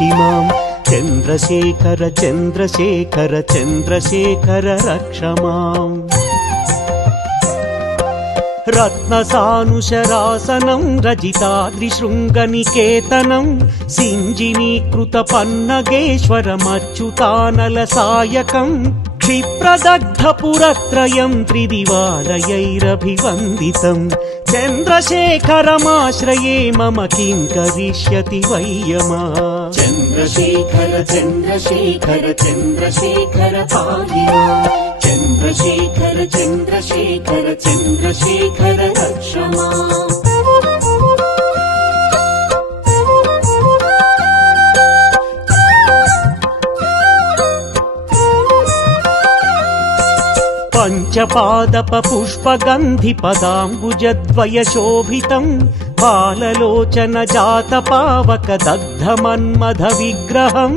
పాహి మాం చంద్రశేఖర చంద్రశేఖర చంద్రశేఖర రక్ష మాం. రత్నసానుశరాసనం రజితాద్రిశృంగనికేతనం సింజినీకృత పన్నగేశ్వరమచ్యుతానల సాయకం క్షిప్రదగ్ధపురత్రయం త్రిదివాలయైరభివందితం. చంద్రశేఖరమాశ్రయే మమ కిం కరిష్యతి వయ్యమా. చంద్రశేఖర చంద్రశేఖర చంద్రశేఖర పాహి మాం చంద్రశేఖర చంద్రశేఖర చంద్రశేఖర రక్ష మాం. పంచపాదప పుష్పగంధి పదాంబుజద్వయ శోభితం బాలలోచన జాత పావక దగ్ధ మన్మథ విగ్రహం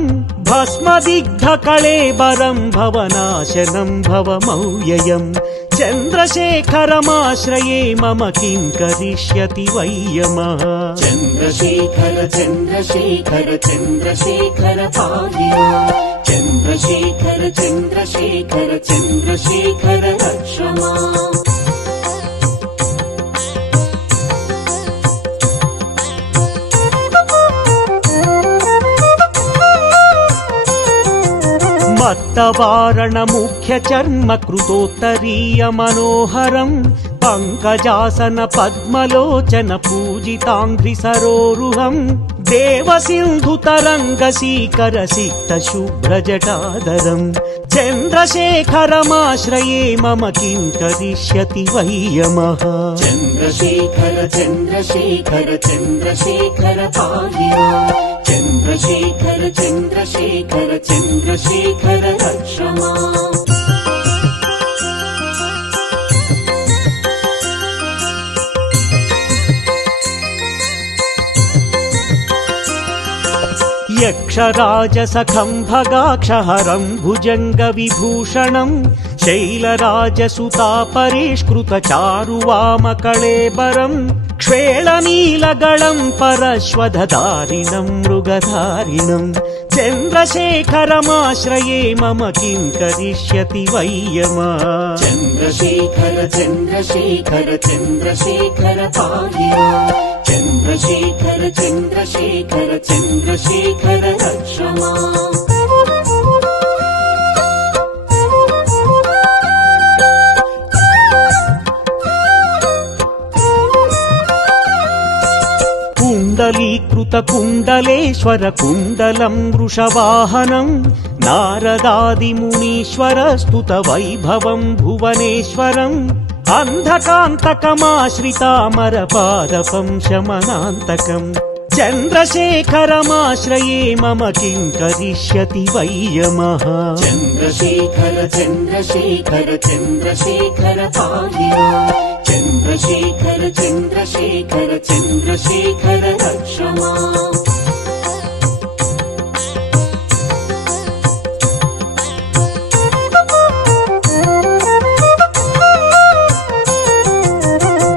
భస్మదిగ్ధ కళేబరం భవనాశనం భవమౌయయం. చంద్రశేఖరమాశ్రయే మమ కిం కరిష్యతి వయ్యమః. చంద్రశేఖర చంద్రశేఖర చంద్రశేఖర పాహి మాం చంద్రశేఖర చంద్రశేఖర చంద్రశేఖర రక్ష మాం. మత్తవారణ ముఖ్య చర్మ కృతోత్తరీయ మనోహరం పంకజాసన పద్మలోచన పూజితాంఘ్రి సరోరుహం దేవసింధు తరంగ సీకర సిక్త శుభ్రజటాదరం. చంద్రశేఖరమాశ్రయే మమ కిం కరిష్యతి వయ్యమః. చంద్రశేఖర చంద్రశేఖర చంద్రశేఖర పాహి మాం చంద్రశేఖర చంద్రశేఖర చంద్రశేఖర రక్ష మాం. యక్షరాజసఖం భగాక్షహరం భుజంగ విభూషణం శైలరాజసుతాపరిష్కృత చారువామకళేబరం క్షేళనీలగళం పరశ్వధారిణం మృగధారిణం. చంద్రశేఖరమాశ్రయే మమ కిం కరిష్యతి వయ్యమః. చంద్రశేఖర చంద్రశేఖర చంద్రశేఖర పాహి మాం చంద్రశేఖర చంద్రశేఖర చంద్రశేఖర రక్ష మాం. కుండలీకృత కుండలేశ్వర కుండలం వృషవాహనం నారదాది మునీశ్వర స్తుత వైభవం భువనేశ్వరం అంధకాంతకమాశ్రితామర పాదపం శమనాంతకం. చంద్రశేఖరమాశ్రయే మమ కిం కరిష్యతి వయ్యమః. చంద్రశేఖర చంద్రశేఖర చంద్రశేఖర పాహి మాం చంద్రశేఖర చంద్రశేఖర చంద్రశేఖర రక్ష మాం.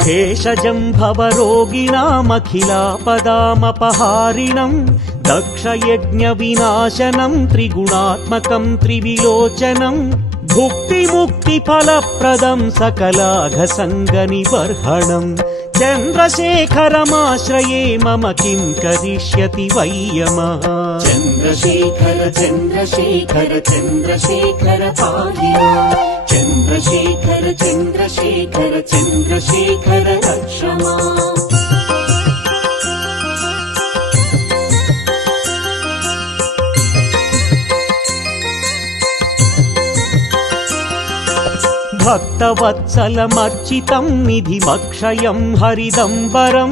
భేషజం భవరోగిణామఖిలాపదామపహారిణం దక్షయజ్ఞ వినాశనం త్రిగుణాత్మకం త్రివిలోచనం భుక్తిముక్తి ఫలప్రదం సకలాఘ సంగ నిబర్హణం. చంద్రశేఖరమాశ్రయే మమ కిం కరిష్యతి వయ్యమః. చంద్రశేఖర చంద్రశేఖర చంద్రశేఖర పాహి మాం చంద్రశేఖర చంద్రశేఖర చంద్రశేఖర రక్ష మాం. భక్తవత్సలమర్చితం నిధిమక్షయం హరిదంబరం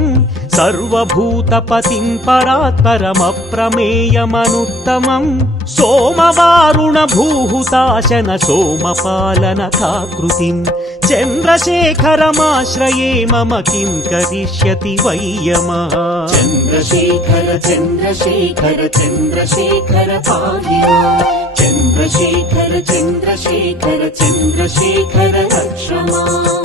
సర్వభూతపతిం పరాత్పరమప్రమేయమనుత్తమం సోమవారుణ భూహుతాశన సోమపాలన కాకృతిం. చంద్రశేఖరమాశ్రయే మమ కిం కరిష్యతి వయ్యమః. చంద్రశేఖర చంద్రశేఖర చంద్రశేఖర పాహి మాం చంద్రశేఖర చంద్రశేఖర చంద్రశేఖర రక్ష మాం.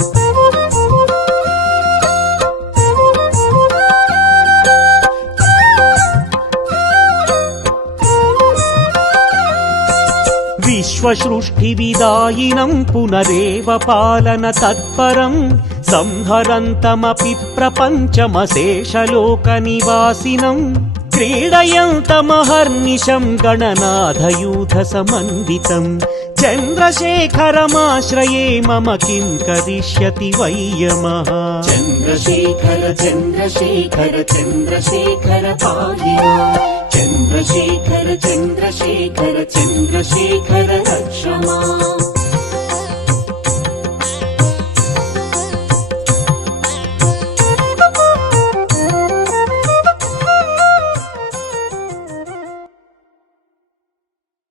विश्वसृष्टिविदायिनं पुनरेव पालन तत्परं संहरन्तमपि प्रपञ्चमशेषलोकनिवासिनं क्रीडयन्तमहर्निशं गणनाथयूथसमन्वितं चन्द्रशेखरमाश्रये मम किं करिष्यति वै यमः चन्द्रशेखर चन्द्रशेखर चन्द्रशेखर पाहि माम् चन्द्रशेखर चन्द्रशेखर चन्द्रशेखर रक्ष माम्